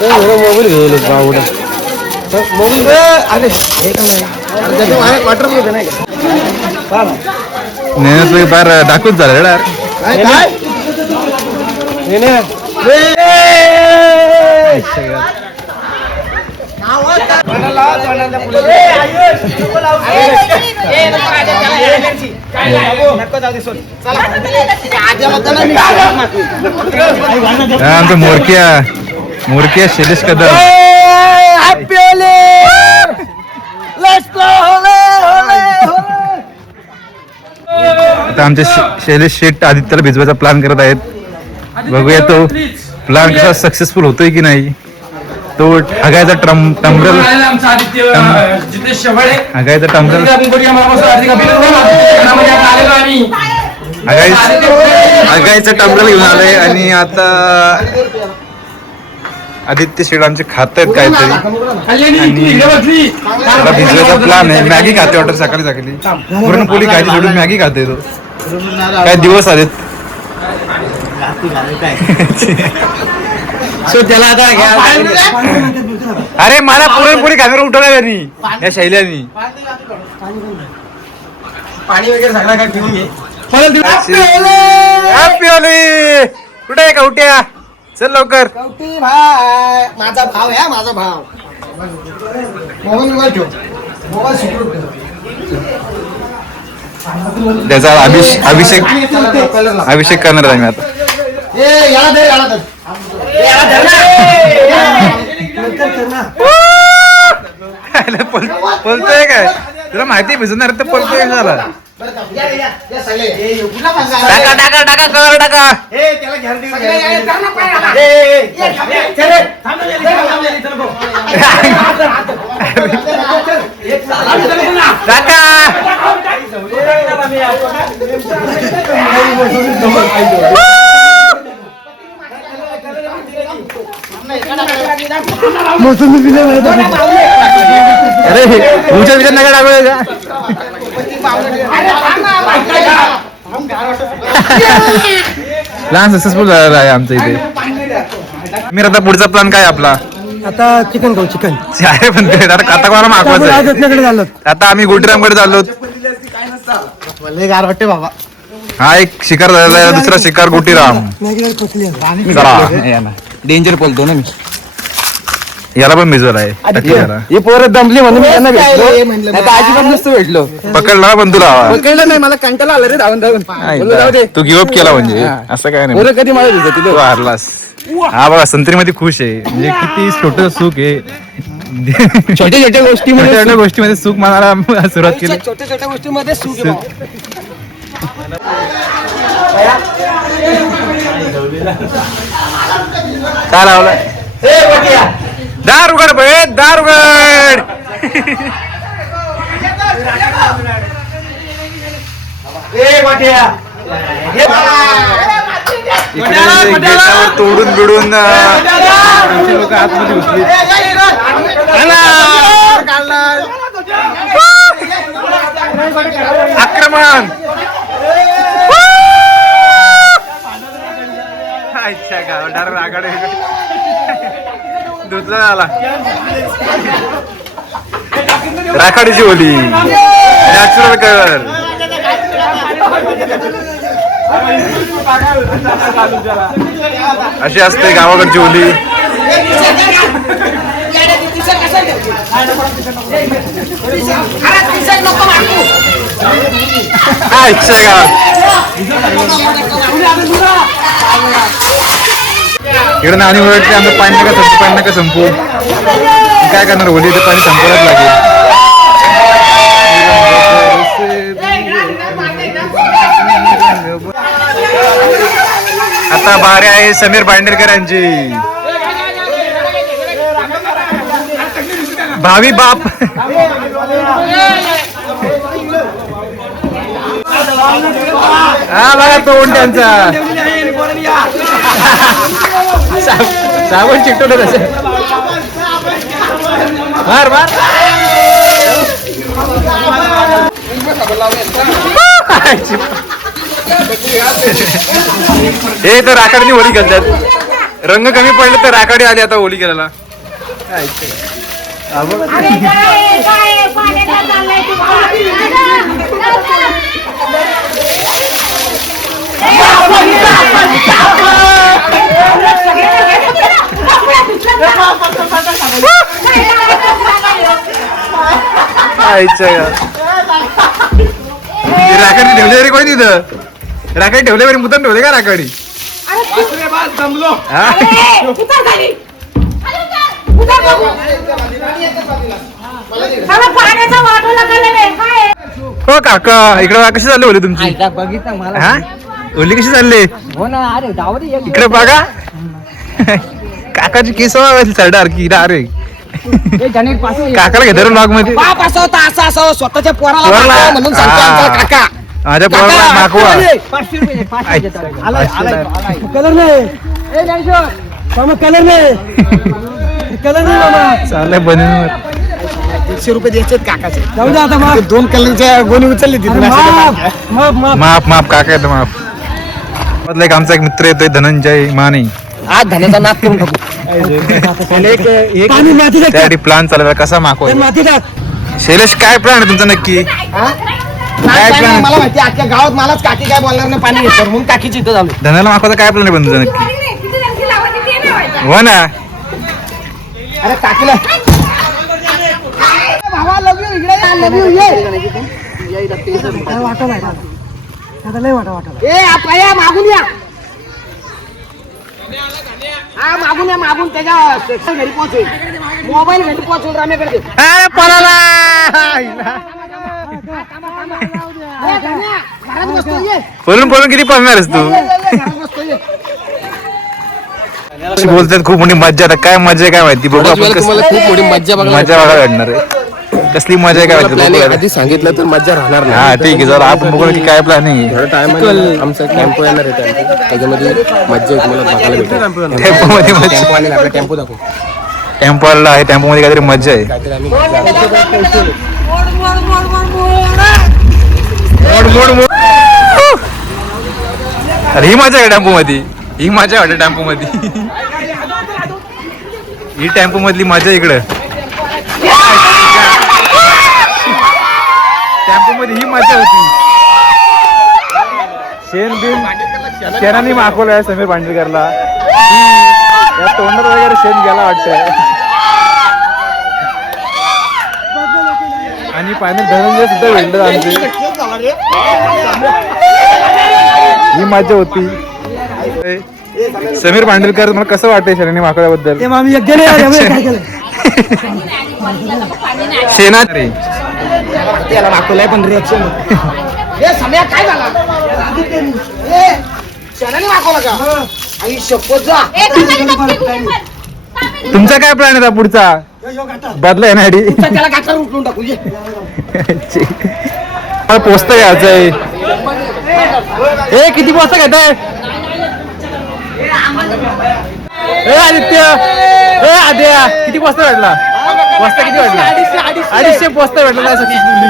Mobile घेऊन Bawda mobile अरे water नाही बार दाखवूच झालं आमचा मोरकिया शैलेश कदम आता आमचे शैलेश शेठ आदित्यला भिजवायचा प्लॅन करत आहेत. बघूया तो प्लॅन कसा सक्सेसफुल होतोय की नाही. तो हगायचा टंबरल हगायचा टंबरल हगायचा टंबरल घेऊन आलाय आणि आता आदित्य शेठ आमचे खात आहेत काहीतरी आणि त्याला भिजवायचा प्लॅन आहे. मॅगी खाते वाटत सकाळी सकाळी पुरणपोळी खायची सोडून मॅगी खाते तो. काय दिवस आलेत. त्याला आता अरे मला पुरणपोळी खाण्यावर उठवला त्यांनी या शैल्यानी. पाणी वगैरे सगळं काय पिऊन घे. कुठे आहे कवट्या? चल लवकर. कवटी भाई माझा भाव आहे माझा भाव. मोबाईल ठेव मोबाईल सुखरूप ठेव. त्याचा अभिषेक करणार आहे मी आता. बोलतोय काय तुला माहिती भिजणार तर बोलतोय झाला. टाका टाका टाका कर टाका. अरे तुमच्या विचार नका टाकूया. प्लॅन सक्सेसफुल झालेला आहे आमच्या इथे. मी आता पुढचा प्लॅन काय आपला आता चिकन खाऊ चिकन आहे पण आता कोणाला मागवायचं. आता आम्ही गुटीरामकडे चाललो. गार वाटते बाबा. हा एक शिकार झालेला आहे. दुसरा शिकार गुटीराम. डेंजर बोलतो ना मी. याला पण भिजवला आहे. ही पोरं दमली म्हणून मी त्यांना भेटलो. अजिबात नसतो भेटलो. पकडला पण तुला पकडलं नाही. मला कंटाळा आला रे धावून धावून. जाऊ दे तू गिव्ह अप केला म्हणजे असं काय नाही. पोरं कधी मला दिसत तू हारलास. हा बघा संत्री मध्ये खुश आहे. म्हणजे किती छोटं सुख आहे. छोट्या छोट्या गोष्टीमध्ये सुख मानायला सुरुवात केली. छोट्या छोट्या गोष्टीमध्ये सुख. काय लावलाय? दार उघड भाई दार उघड. गेटावर तोडून बिडून लोक आतमध्ये घुसली. आक्रमण. आघाडी धुतला झाला. राखाडीची होली नॅचरल कलर. अशी असते गावाकडची होली. इच्छा गावात इकडे नाणी ओरडते. आमचं पाणी नका संपू. काय करणार होली तर पाणी संपवच लागेल. आता बारी आहे समीर बांडेरकरांची. भावी बाप. हा बघा तोंड त्यांचा. साबण चिकटवलं तसं. मार मार. हे तर राखाडनी होळी घालतात. रंग कमी पडले तर राखाडी आली आता होली केला. राखाडी ठेवले तरी कोणी तिथं राखाडी ठेवले तरी मुद्दाम ठेवले का राखाडी. हो काका इकडे कशी चालली होली तुमची. बघितलं मला. हा होली कशी चालली हो ना. अरे जाऊ दे. इकडे बघा काकाची केस सरदार की अरे काकाला घेतो लॉग मध्ये असं स्वतःच्या पोराला पोराला. मागवा म्हणून सांगतो आमचा काका. माझ्या पोराला मागवा. 500 रुपये 500 कलर नाही कलर नाही चाललंय बनवून 100 रुपये द्यायचे काकाचे. जाऊ दे आता मग 2 कलरच्या गोणी उचलली तिथे. माफ माफ काका येतो माफ. मधला एक आमचा एक मित्र येतोय धनंजय माने. आज धन्याचा नाद करून टाकू. त्यासाठी प्लॅन चालू आहे कसा मागवा. माती टाक. शैलेश काय प्लॅन आहे तुमचा नक्की. काय काय plan? मला माहिती अख्ख्या गावात मलाच काकी काय बोलणार नाही पाणी घेतो म्हणून काकीची इथं झालो. धनाला मागवायचा काय प्लॅन आहे पण तुमचा नक्की. हो ना अरे काकीला भावा लव यू इकडे या लव यू ये वाटा नाही आता लय वाटा ए आपल्या मागून या. हा मागून या मागून त्याच्या घरी पोहोचेल मोबाईल घरी पोहोचेल रामेकडे. घरात बसतो ये बोलून बोलून किती पळणारच तू. घरात बसतो ये. बोलतात खूप मोठी मज्जा. आता काय मजा आहे काय माहिती बघू आपण तुम्हाला खूप मोठी मज्जा बघायला मजा बघायला भेटणार आहे. कसली मजा आहे काय माहिती प्लॅन बघू आता. आधी सांगितलं तर मज्जा राहणार नाही. हा ठीक आहे जरा आपण बघू की काय प्लॅन आहे. थोड्या टायमाने आमचा टेम्पो येणार आहे त्याच्यामध्ये मज्जा तुम्हाला बघायला भेटेल. टेम्पो मध्ये मजा. टेम्पो आणि आपला टेम्पो दाखवू टेम्पो आलेला आहे टेम्पो मध्ये काहीतरी मजा आहे. काहीतरी आम्ही मोड मोड मोड. अरे ही मजा आहे टेम्पो मध्ये. ही मजा वाटत टेम्पो मध्ये. ही टेम्पो मधली मजा इकडं टेम्पो मध्ये ही मजा होती. शेण बिन शेणाने मागवलंय समीर भांडेकरला. या तोंडात वगैरे शेण गेला वाटतंय. आणि फायनल धनंजय सुद्धा भेटलं आमचे. ही मजा होती. समीर भांडेलकर मला कसं वाटतंय शेणाने माकवल्याबद्दल. शेणा त्याला दाखवलंय पण रिएक्शन ए सम्या काय झाला ए शनाने दाखवला का आई शपथ जा. तुमचा काय प्लॅन आहे पुढचा बदला येण्यासाठी. त्याला गाठावर उचलून टाकू ये. मला पोचता घ्यायचंय. ए किती पोचता घेताय. ए आदित्य ए आद्या किती पोचता भेटला. पोचता किती वाटला. 250 पोचता भेटला सक्सेसफुली.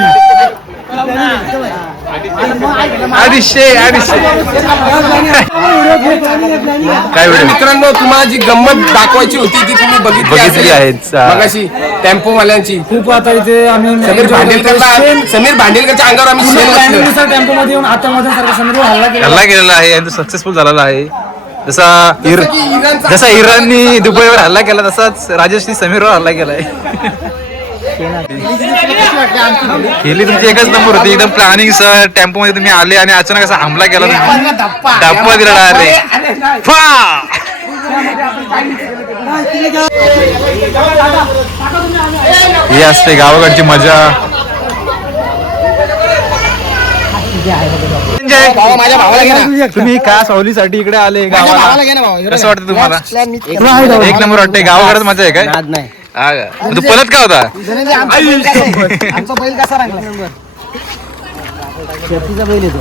250 काय वेळ मित्रांनो तुम्हाला जी गंमत दाखवायची होती ती तुम्ही बघितली आहेच. मगाशी टेम्पो वाल्यांची खूप आता इथे आम्ही समीर भांडेलकरच्या अंगावर आम्ही शेण टेम्पो मध्ये येऊन आतमध्ये सारखं समोर हल्ला केला. हल्ला केलेला आहे आणि तो सक्सेसफुल झालेला आहे. इराणचा- जसा इराणनी दुबईवर हल्ला केला तसाच राजेशनी समीरवर हल्ला केलाय. केली तुमची एकच नंबर होती एकदम प्लॅनिंग सर. टेम्पो मध्ये तुम्ही आले आणि अचानक असा हमला केला तुम्ही. धप्पा दिला डायरेक्ट. ही असते गावाकडची मजा. माझ्या भावाला घे ना. तुम्ही का सावलीसाठी इकडे आले भावाला गावाला घे ना भावा. कसं वाटतं तुम्हाला. एक नंबर वाटतंय गावाकडे मजा आहे काय. नाही हा का? तू पलत का होता. आमचा बैल कसा रांगला शेतीचा बैल येतो.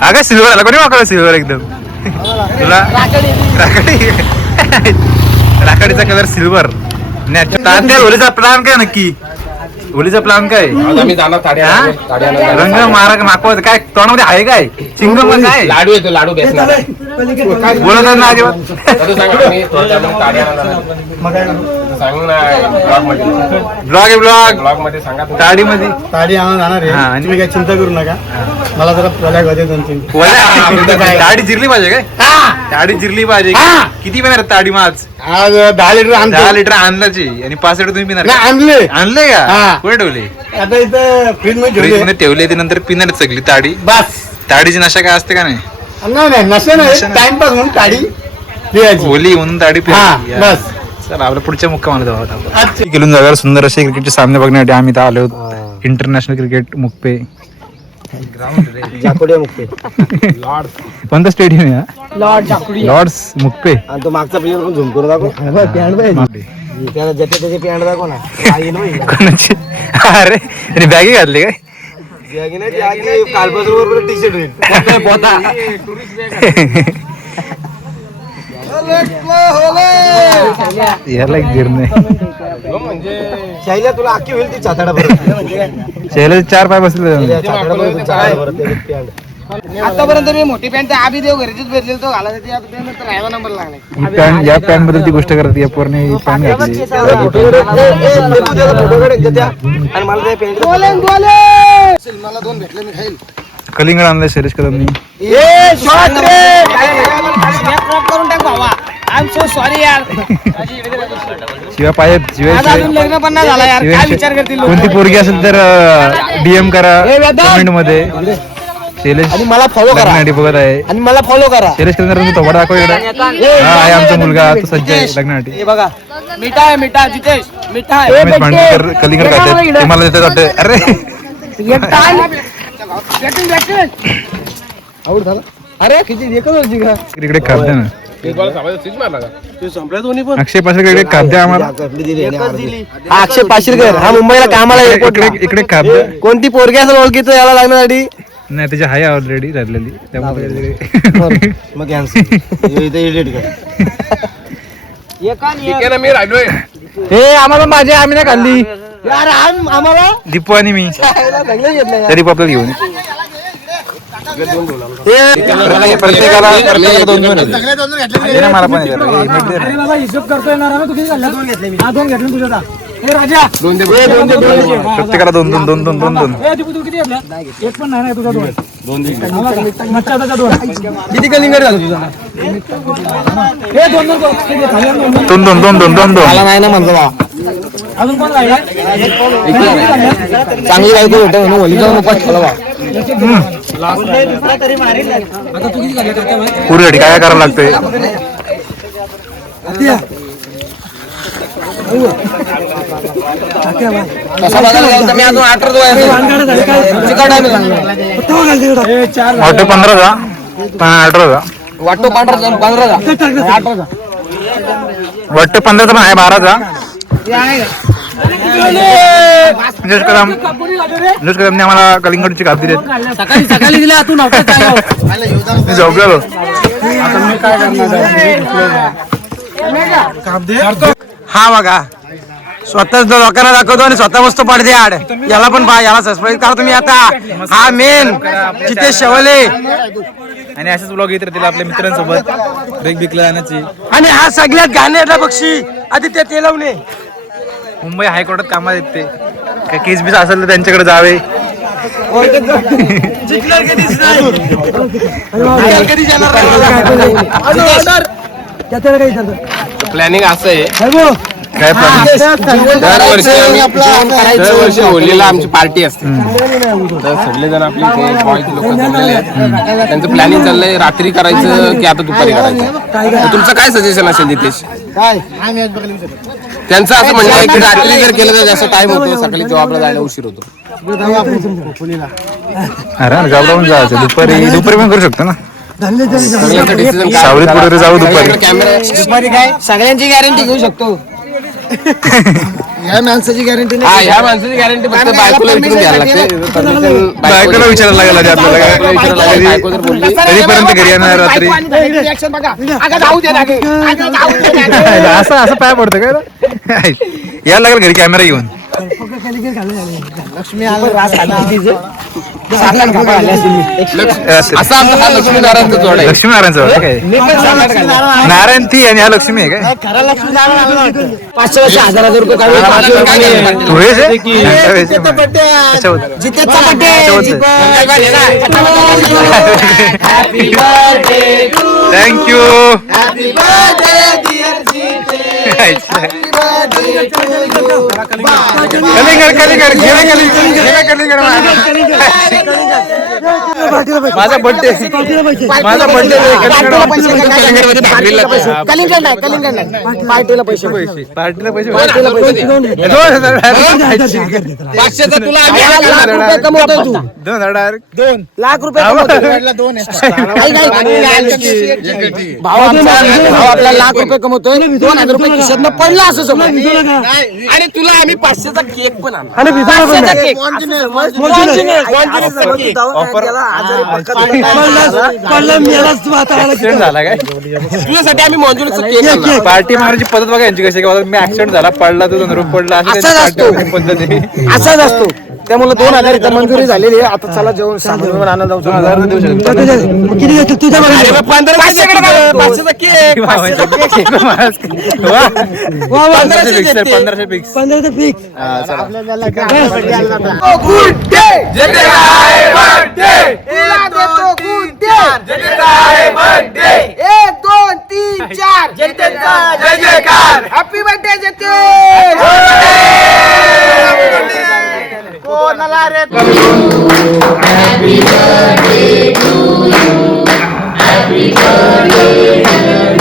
हा काय सिल्वर आला कोणी वाकला सिल्वर एकदम तुला. राखाडीचा कलर सिल्वर. होलीचा प्लॅन काय नक्की. होलीचा प्लॅन काय. आज आम्ही जाणार रंग मारा मागवायचं काय तोंडामध्ये आहे काय चिंगम काय. लाडू येतो लाडू बेसणार बोलत ना अजिबात. ब्लॉग आहे ब्लॉग मध्ये सांगा दाढीमध्ये ताडी आणून जाणार हा, आहे आणि- तुम्ही काही चिंता करू नका मला जरा प्रलाग होते 2-3 दाढी जिरली पाहिजे काय दाढी जिरली पाहिजे किती पिणार ताडी माझ आज 10 लिटर 10 आणतो लिटर आणलाची आणि 5 लिटर तुम्ही पिणार का? नाही, आणले आणले का हा. कुठे ठेवले आता इथं फ्रीज मध्ये फ्रीज ठेवले मध्ये ठेवले ते नंतर पिणार सगळी ताडी बस ताडीची नशा काय असते का नाही नाही नसे नाही नशा नाही. टाइमपास म्हणून ताडी पियाची होली म्हणून ताडी हा, पिली. बस. चला आपल्या पुढच्या मुक्कामाला जाऊ आता आपण. अच्छा. केलून जागा सुंदर असे क्रिकेटचे सामने बघण्यासाठी आम्ही इथं आलो आहोत. इंटरनॅशनल क्रिकेट मुक्पे कोणतं स्टेडियम आहे हा? लॉर्ड्स मुक्पे आणि तो मागचा प्लेअर पण झुम करू दाखव त्याला ज्याच्या त्याचे पॅन्ट दाखव ना कोणाची अरे त्याने बॅगी घातली काय कालपासून टी शर्ट याला एक जीर्ण शाईला तुला अख्खी होईल ती चाताडापर्यंत शैला 4 पाय बसले आतापर्यंत मी मोठी पॅन्ट आबी देव घरचीच भेटलेली तो घालायचा ती आता त्यानंतर राहायला नंबर लागलाय ही पॅन्ट या पॅन्ट बद्दल ती गोष्ट करत या पोरने ही पॅन्ट घातली आणि मला ते पॅन्ट मला 2 भेटले मी खाईल कलिंगड आणलाय शैलेश कदमनी करून टाक भावा आय एम सो सॉरी यार शिवा पायत आज अजून लग्न पण नाही झाला यार काय विचार करतील लोक कोणती पोरगी असेल तर डीएम करा कमेंट मध्ये शैलेश आणि मला फॉलो करा लग्नासाठी बघत आहे आणि मला फॉलो करा शैलेश कदम थोडा दाखव इकडे हा आहे आमचा मुलगा तो सज्ज आहे लग्नासाठी हे बघा मिठा आहे मिठा जितेश मिठा आहे रमेश भांडकर कलिंगड खाते ते मला देतात वाटतं. अरे अरे किती एकच होती का इकडे खाद्य ना तू संपला दोन्ही पण अक्षय पासून इकडे खाद्य आम्हाला हा अक्षय पाशीलकर हा मुंबईला कामाला एअरपोर्टला इकडे खाद्य कोणती पोरगी असेल ओळखीचं याला लागण्यासाठी नाही त्याची आहे ऑलरेडी राहिलेली त्यामुळे मग कॅन्सल इथे एडिट कर मी राहिलोय हे आम्हाला माझे आम्ही नाही खाल्ली यार आम्हाला दीपू आणि मी तरी आपल्याला घेऊन प्रत्येकाला 2-2 दे ना मला पण हे मीठ दे ना. प्रत्येकाला 2-2 किती कलिंगड झालं तुझा 2-2 मला नाही ना म्हणतो बा चांगली बायको भेटत म्हणून होली जाऊन उपास केला बा पुरीसाठी काय करायला लागतंय तसा बघायला गेलं तर मी अजून 18 वाटतं 15 18 वाटतो 15 वाटतं 15 पण आहे 12 कदमने आम्हाला कलिंगडची काप दिली सकाळी दिला तू मी झोपलेलो हा बघा स्वतःच लोकांना दाखवतो आणि स्वतः वस्तू पडते आड याला पण पहा याला सबस्क्राईब करा तुम्ही आता हा मेन जिथे शेवले आणि असेच ब्लॉग येत राहतील आपल्या मित्रांसोबत ब्रेक बिकला जाण्याची आणि हा सगळ्यात घाणेरडा पक्षी आदित्य तेलवणे मुंबई हायकोर्टात कामात येते काय केस बीस असेल तर त्यांच्याकडे जावे प्लॅनिंग असं आहे काय plan? दरवर्षी होलीला आमची पार्टी असते तर सगळेजण आपले बॉईज लोक जमलेले आहेत त्यांचं प्लॅनिंग चाललंय रात्री करायचं की आता दुपारी करायचं तर तुमचं काय सजेशन असेल नितेश त्यांचं असं म्हणणं आहे की रात्री जर केलं तर जास्त टाइम होतो सकाळी जॉबला जायला उशीर होतो अरे गावराहून जायचं दुपारी पण करू शकतो ना सगळ्यांचा decision काय? सावलीत पुढे जाऊ दुपारी कॅमेरा दुपारी काय सगळ्यांची गॅरंटी घेऊ शकतो या माणसाची गॅरंटी हा ह्या माणसाची गॅरंटी फक्त बायकोला विचारून घ्यायला लागते बायकोला विचारायला लागेल आधी आपल्याला काय. बायको जर बोलली कधीपर्यंत घरी येणार रात्री असं पाय पडतं काय यायला लागेल घरी कॅमेरा घेऊन लक्ष्मी आलं रास आली तिचे सारला कापड आले असेल मी. असा आमचा हा लक्ष्मीनारायणचा जोड आहे. लक्ष्मीनारायणचा वाटतं काय मी पण सारला काढला. नारायण ती आणि हा लक्ष्मी आहे काय खरा लक्ष्मी नारायण आला होता. 500 वर्ष 1000 रुपये काढून काय करणार? तू हेच आहे? जितेचा बर्थडे अच्छा होतं. जितेचा birthday happy birthday thank you happy birthday dear Jite कलिंगड कलिंगड गेला कलिंगड माझा बर्थडे माझा बर्थडे कलिंगड नाही पार्टीला पैसे पार्टीला पैसे पार्टीला पैसे 500चा तुला आम्ही लाख रुपये कमवतोय तू 2,000 लाख रुपये कमवतोय भाऊ आपला लाख रुपये कमवतोय 2,000 रुपये खिशातनं पडला असं समज आणि तुला आम्ही 500चा केक पण आणला. आणि पाचशेचा केक. ऍक्सिडेंट झाला काय तुझ्यासाठी आम्ही मंजुळीचा केक आणला. पार्टी मारायची पद्धत बघा यांची कशी काय मी ऍक्सिडेंट झाला पडला तो 2 रुपये पडला असाच त्यांची असतो. party पद्धत आहे. असाच असतो त्यामुळे 2,000 इथं मंजुरी झालेली आहे आता चला जेवण सामान आनंद 2,000 देऊ शकतो किती घेतो तुझ्या अरे मग 1500 कडे बघ, 500चा cake. 1500 fix 15 fix good day तुला देतो गुड डे 1 2 3 4 जतेचा जय जयकार हॅपी बर्थडे जते कोणाला रे Happy birthday to you. Happy birthday to you.